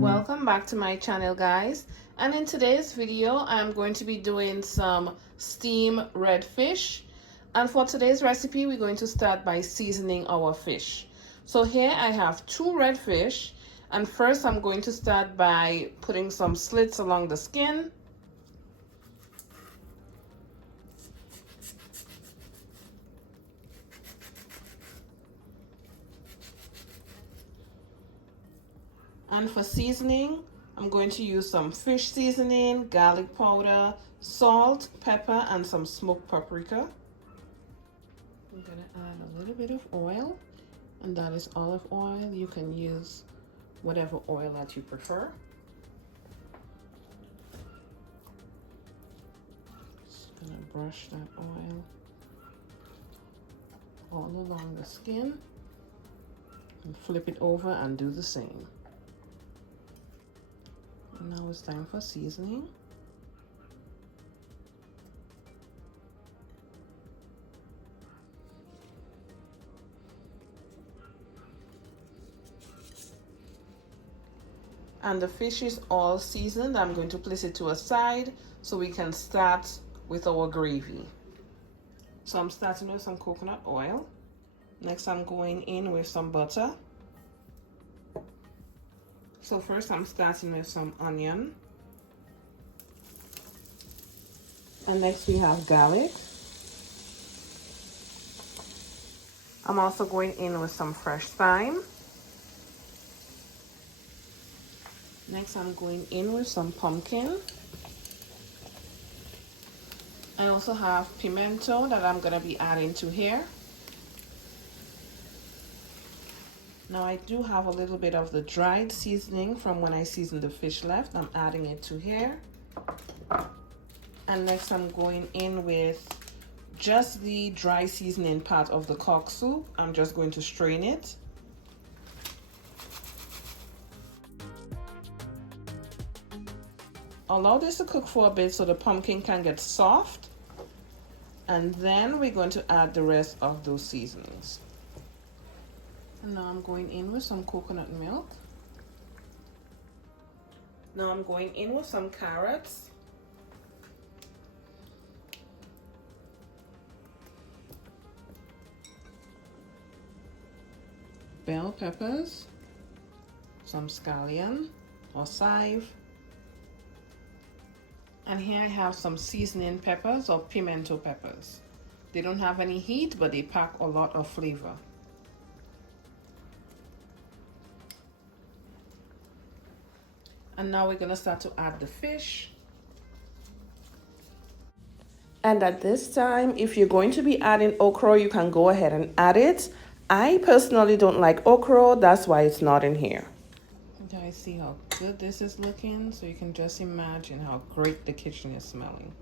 Welcome back to my channel, guys, and in today's video I'm going to be doing some steamed red fish. And for today's recipe we're going to start by seasoning our fish. So here I have 2 red fish, and first I'm going to start by putting some slits along the skin. And for seasoning, I'm going to use some fish seasoning, garlic powder, salt, pepper, and some smoked paprika. I'm going to add a little bit of oil, and that is olive oil. You can use whatever oil that you prefer. Just going to brush that oil all along the skin and flip it over and do the same. Now it's time for seasoning. And the fish is all seasoned. I'm going to place it to a side so we can start with our gravy. So I'm starting with some coconut oil. Next I'm going in with some butter. So first I'm starting with some onion. And next we have garlic. I'm also going in with some fresh thyme. Next I'm going in with some pumpkin. I also have pimento that I'm going to be adding to here. Now I do have a little bit of the dried seasoning from when I seasoned the fish left. I'm adding it to here. And next I'm going in with just the dry seasoning part of the cock soup. I'm just going to strain it. Allow this to cook for a bit so the pumpkin can get soft. And then we're going to add the rest of those seasonings. And now I'm going in with some coconut milk. Now I'm going in with some carrots. Bell peppers. Some scallion or thyme. And here I have some seasoning peppers or pimento peppers. They don't have any heat, but they pack a lot of flavor. And now we're going to start to add the fish. And at this time, if you're going to be adding okra, you can go ahead and add it. I personally don't like okra, that's why it's not in here. You guys see how good this is looking? So you can just imagine how great the kitchen is smelling.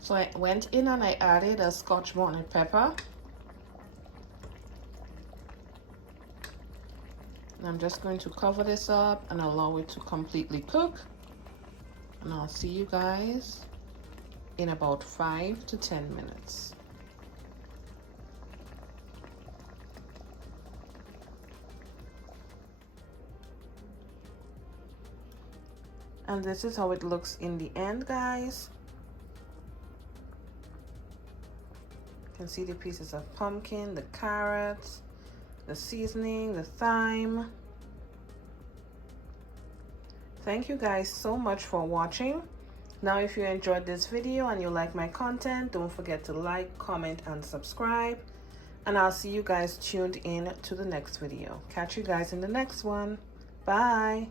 So I went in and I added a Scotch bonnet pepper. And I'm just going to cover this up and allow it to completely cook. And I'll see you guys in about 5 to 10 minutes. And this is how it looks in the end, guys. You can see the pieces of pumpkin, the carrots, the seasoning, the thyme. Thank you guys so much for watching. Now if you enjoyed this video and you like my content, don't forget to like, comment, and subscribe. And I'll see you guys tuned in to the next video. Catch you guys in the next one. Bye.